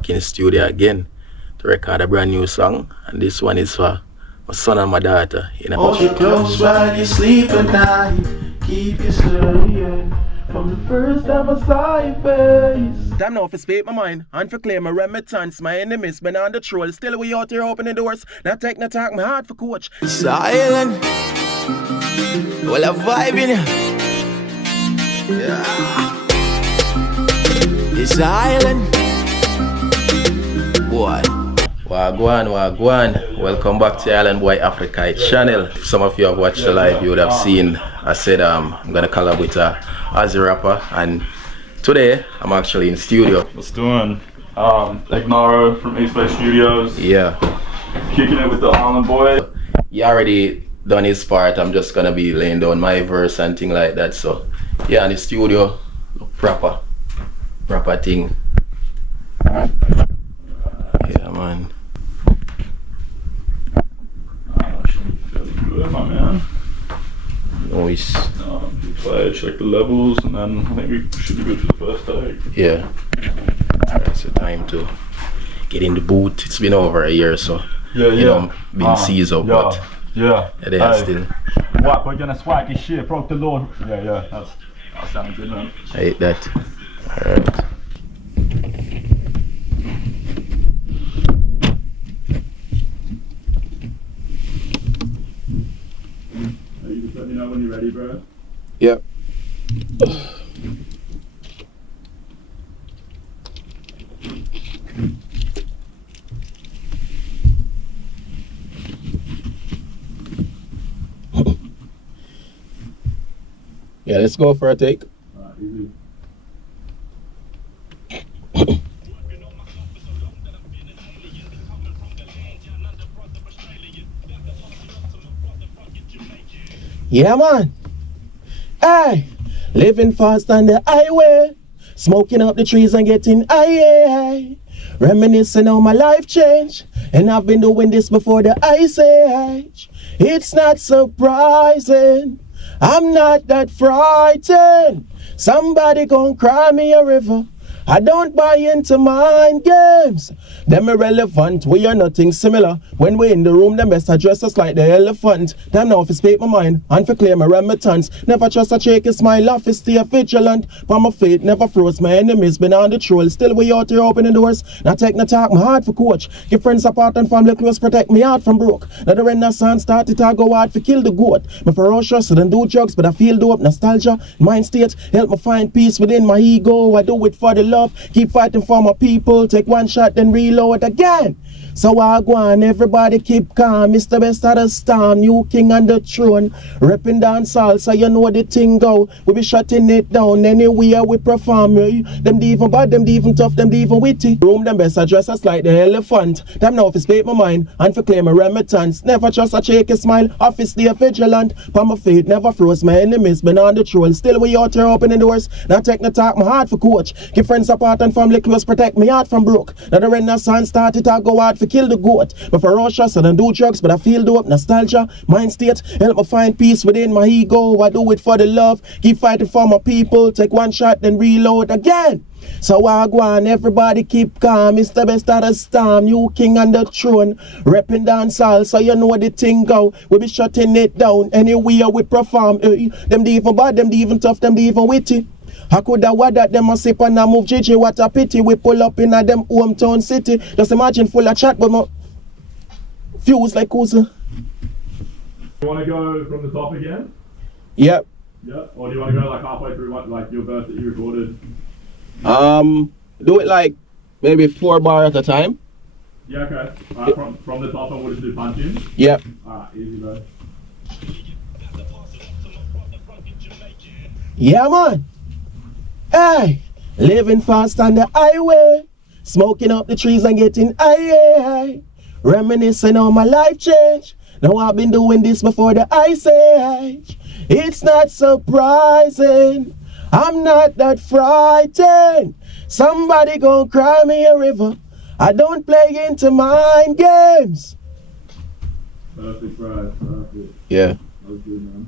back in the studio again to record a brand new song, and this one is for my son and my daughter. Hold you close while you sleep at night. Keep you studying from the first time I saw your face. Time now for speak my mind and for claim my remittance. My enemies been on the troll. Still we out here opening doors. Not take no talk, my heart for coach. Silent. Well, a vibe in it. Yeah. It's island. Boy. Wagwan. Welcome back to Island Boy Africa channel. If some of you have watched the live, you would have seen I said I'm gonna collab with a Aussie rapper, and today I'm actually in studio. What's doing? Ignaro from East Bay Studios. Yeah. Kicking it with the Island Boy. He already done his part. I'm just gonna be laying down my verse and thing like that. So yeah, in the studio, proper thing. Yeah, man. Good, my man. Nice. We play, check the levels, and then I think we should be good for the first take. Yeah. It's the time to get in the booth. It's been over a year, so you know, been seasoned, but it is still. What? We're gonna swag his shit, broke the law. Yeah. That sounds good, man. I hate that. Alright. You just let me know when you're ready, bro. Yep. Yeah, let's go for a take. Easy. Yeah, man. Hey, living fast on the highway, smoking up the trees and getting high. Reminiscing on my life change, and I've been doing this before the Ice Age. It's not surprising, I'm not that frightened. Somebody gon' cry me a river. I don't buy into mind games. Them irrelevant, we are nothing similar. When we in the room, them best address us like the elephant. Them now fi speak my mind and fi claim my remittance. Never trust a shaky smile, laugh fi stay vigilant. But my faith never froze, my enemies been on the troll. Still we out here opening doors. Now take no talk, my heart for coach. Give friends apart and family close, protect me heart from broke. Now the renaissance started to go hard fi kill the goat. Me ferocious, so don't do drugs, but I feel dope. Nostalgia, mind state, help me find peace within my ego. I do it for the love. Keep fighting for my people. Take one shot, then reload again. So I go on, everybody keep calm. It's the best of the storm, new king on the throne. Repping dancehall, so you know the thing go. We be shutting it down anywhere we perform. Them even bad, them even tough, them even witty. Room them best address us like the elephant. Them now fi speak my mind and fi claim a remittance. Never trust a shaky smile, office stay vigilant. But my faith never froze, my enemies been on the troll. Still we out here opening doors. Now take no talk, my heart for coach. Give friends apart and family close, protect me heart from broke. Now the renaissance started to go hard for kill the goat. But ferocious, I don't do drugs, but I feel dope. Nostalgia, mind state, help me find peace within my ego. I do it for the love, keep fighting for my people. Take one shot, then reload again. So I go on, everybody keep calm. It's the best of the storm, new king on the throne. Repping dancehall, so you know the thing go. We be shutting it down anywhere we perform. Them the even bad, them the even tough, them the even witty. I coulda what that them a sip and a move GG, what a pity. We pull up in a them hometown city. Just imagine full of chat, but my fuse like who's You wanna go from the top again? Yep. Yeah. Or do you wanna go like halfway through what, like your verse that you recorded? Do it like maybe 4 bar at a time. Yeah, okay. Alright, from the top, I will just do punch in. Yep. Alright, easy, bro. Yeah, man. Hey, living fast on the highway, smoking up the trees and getting high. Reminiscing on my life change. Now I've been doing this before the Ice Age. It's not surprising, I'm not that frightened. Somebody gon' cry me a river. I don't play into mind games. Perfect, bro. Perfect. Yeah.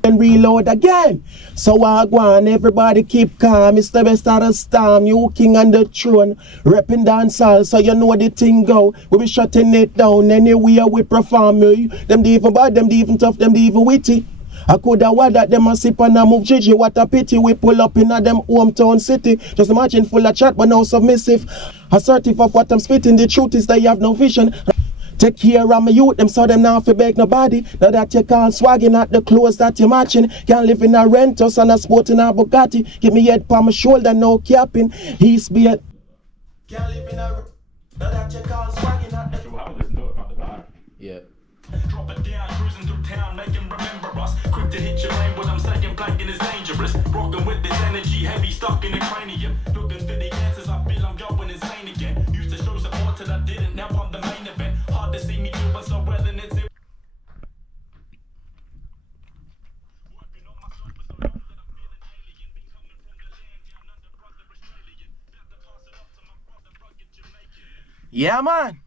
and reload again. So I go on, everybody keep calm. It's the best of the storm. You king on the throne, repping dancehall, so you know the thing go. We be shutting it down anywhere we perform. Them the even bad, them the even tough, them the even witty. I coulda wad that them a sip and a move Gigi. What a pity we pull up in a them hometown city. Just imagine full of chat but no submissive. Assertive of what I'm spitting. The truth is they have no vision. Take care of my youth, them so them now fi beg nobody. Now that you can't swagging at the clothes that you're matching. Can't live in a rent house and a sport in a Bugatti. Keep me head pa my shoulder, no capping. He's be a... Can't live in a... Now that you can't swagging at the... Yeah. Drop it down, cruising through town, make him remember us. Quick to hit your aim, what I'm saying, planking is dangerous. Rocking with this energy, heavy stuck in the cranium. Looking for the answers, I feel I'm going insane again. Used to show support till I didn't, now I'm the main event. Hard to see me do it so well and it's... Working on myself for so long that I'm feeling alien. Been coming from the land down under, brother Australian. About to pass it up to my brother, rugged Jamaican. Yeah, man.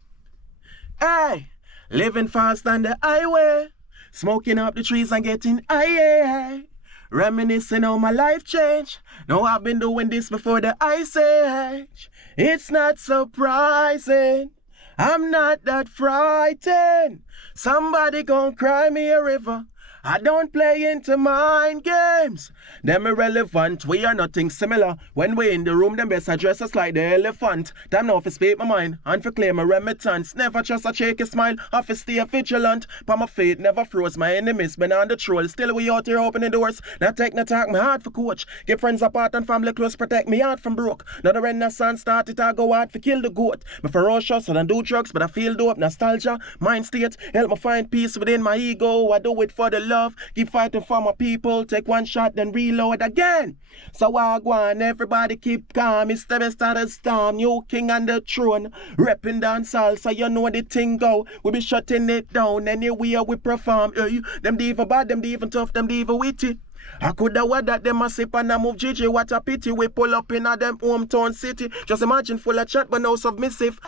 Hey. Living fast on the highway, smoking up the trees and getting high. Reminiscing on my life change. No, I've been doing this before the ice age. It's not surprising, I'm not that frightened. Somebody gon' cry me a river. I don't play into mind games. Them irrelevant, we are nothing similar. When we in the room, them best address us like the elephant. Time now for speak my mind and for claim a remittance. Never trust a shaky smile, or for stay vigilant. But my faith never froze, my enemies been on the troll. Still we out here opening doors. Not take no talk, my heart for coach. Give friends apart and family close, protect me heart from broke. Now the renaissance started, I go hard for kill the goat. Me ferocious, I don't do drugs, but I feel dope. Nostalgia, mind state, help me find peace within my ego. I do it for the love. Keep fighting for my people. Take one shot, then reload again. So I go on, everybody keep calm. It's the best of the storm. New king on the throne, repping dancehall, so you know the thing go. We be shutting it down anywhere we perform. Them the even bad, them the even tough, them the even witty. I coulda wad that them a sip and a move Gigi. What a pity we pull up in a them hometown city. Just imagine full of chat but no submissive.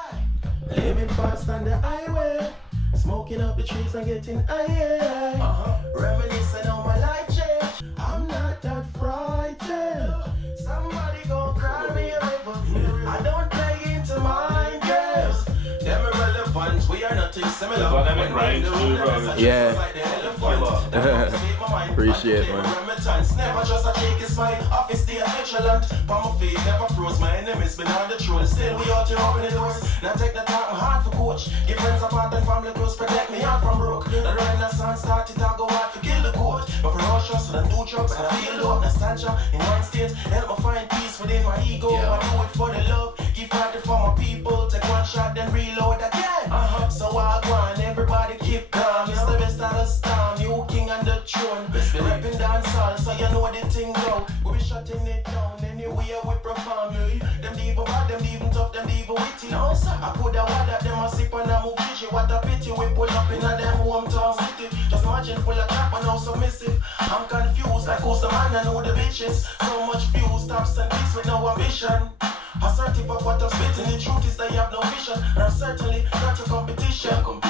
Living fast on the highway, smoking up the trees and getting high. Reminiscing on my life change. I'm not that frightened. Somebody gon' cry me a river. I don't play into mind games. Them irrelevant, we are nothing similar. Yeah. Appreciate, man. Never just a shake his smile, office stay vigilant. But my feet never froze, my enemies been on the troll. Still we out here opening doors. Now take the talk, my heart for coach. Give friends apart and family close, protect me heart from broke. The renaissance started, I go hard for kill the goat. But ferocious, I don't do drugs, I feel low. Nostalgia in one state, help me find peace within my ego. I do it for the love, keep fighting for my people. Take one shot, then reload again. So I go on, everybody keep calm. It's the best of the storm, you king on the throne. Repping dancehall, so you know the thing go. We be shutting it down anywhere we perform. Them the even bad, them the even tough, them the even witty. I coulda wad that them a sip and a move Gigi. What a pity we pull up in a them hometown city. Just imagine full of crap and now submissive. I'm confused, like who's the man and who the bitches. So much views, stops and peace with no ambition. Assertive of what I'm spitting, the truth is that you have no vision. And I'm certainly not your competition.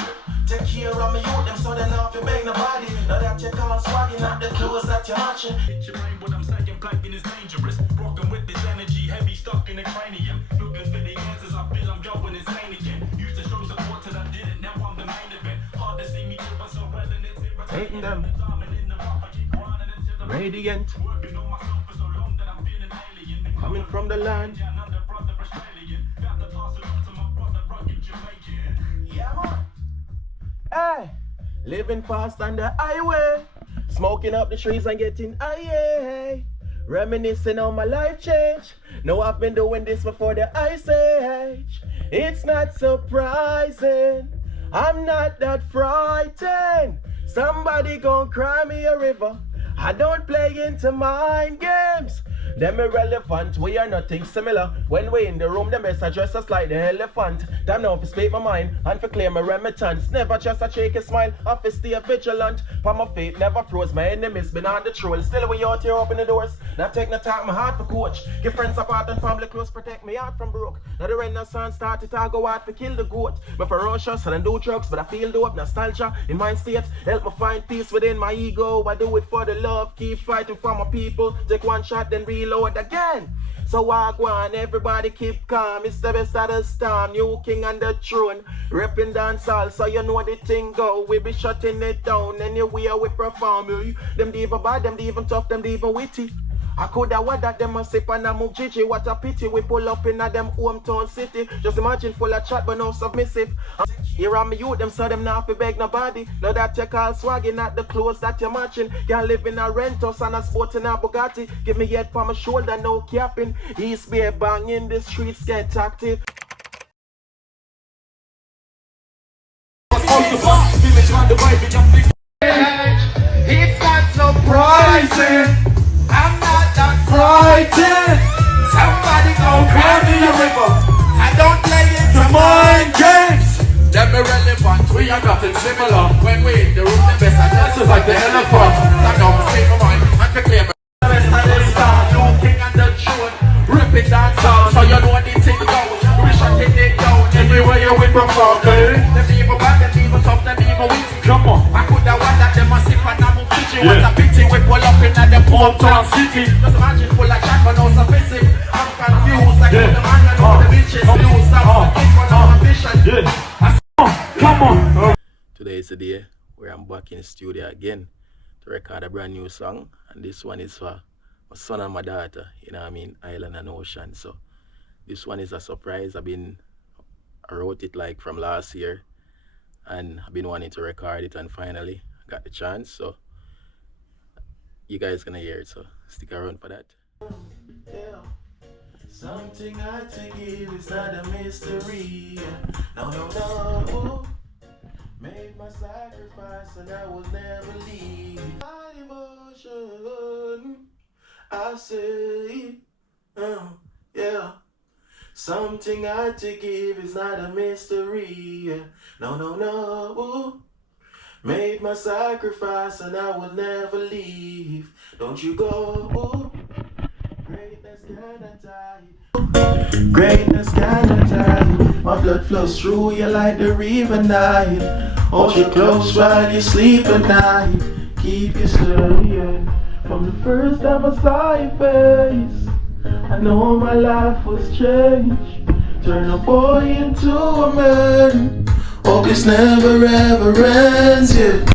Take care of me youth, them so they not fi beg nobody. Now that you can't swagging at the clothes that you're matching. Hit your brain, what I'm saying, planking is dangerous. Rocking with this energy, heavy stuck in the cranium. Looking for the answers, I feel I'm going insane again. Used to show support till I didn't, now I'm the main event. Hard to see me do it so well and it's Hating them. Radiant. Working on myself for so long that I'm feeling alien. Been Coming from the land. down under, brother Australian. About to pass it up to my brother, rugged Jamaican. Yeah, man. Hey, living fast on the highway, smoking up the trees and getting high. Reminiscing on my life change. No, I've been doing this before the ice age. It's not surprising, I'm not that frightened. Somebody gon' cry me a river. I don't play into mind games. Them irrelevant, we are nothing similar. When we in the room, them best address us like the elephant. Damn now, if speak my mind and for claim a remittance. Never just a shake a smile, I fi stay vigilant. For my faith never froze, my enemies been on the troll. Still we out here open the doors. Now take no talk, my heart for coach. Give friends apart and family close, protect me heart from broke. Now the renaissance started, I go out for kill the goat. Me ferocious and I do drugs, but I feel dope. Nostalgia in my state, help me find peace within my ego. I do it for the love, keep fighting for my people. Take one shot, then reload again. So walk on, everybody keep calm. It's the best of the storm, new king on the throne. Reppin' dancehall, so you know the thing go. We be shutting it down, anywhere we perform. Them even bad, them even tough, them even witty. I coulda what that them a sip and a move Gigi. What a pity we pull up in a them hometown city. Just imagine full of chat but no submissive. Here on me youth, them so them not fi beg nobody. Now that you call swagging at the clothes that you're matching. Can't live in a rent house and a sport in a Bugatti. Give me head for my shoulder, no capping. East Bay banging, the streets get active. It's not surprising. I'm not that frightened. Somebody go cry me a river. I don't play into mind games. Them irrelevant, we are nothing similar. When we in the room, the best address is like the elephant. I don't speak my mind, I can claim it. The best of the star, no king and the tune. Rip it dancehall, so you know the thing goes. We shutting it down, everywhere you with perform, girl. Them even bad, them even tough, them even weak. Come on, I coulda want that, them a sip and I'm Fiji. What a pity, we pull up in at the hometown city. Just imagine full of chat, but no sufficient. I'm confused, like the man and all the bitches lose. That's the case for no ambition. Come on. Today is the day where I'm back in the studio again to record a brand new song, and this one is for my son and my daughter, you know what I mean, Island and Ocean. So this one is a surprise. I wrote it like from last year, and I've been wanting to record it, and finally I got the chance. So you guys gonna hear it, so stick around for that. Yeah. Something I to give is not a mystery. No, no, no. Made my sacrifice and I will never leave. My devotion, I say, yeah. Something I to give is not a mystery. No, no, no. Made my sacrifice and I will never leave. Don't you go. Greatness cannot die. Greatness cannot die. My blood flows through you like the river Nile. Hold you close while you sleep at night. Keep you studying. From the first time I saw your face, I know my life was changed. Turn a boy into a man. Hope this never ever ends, yeah.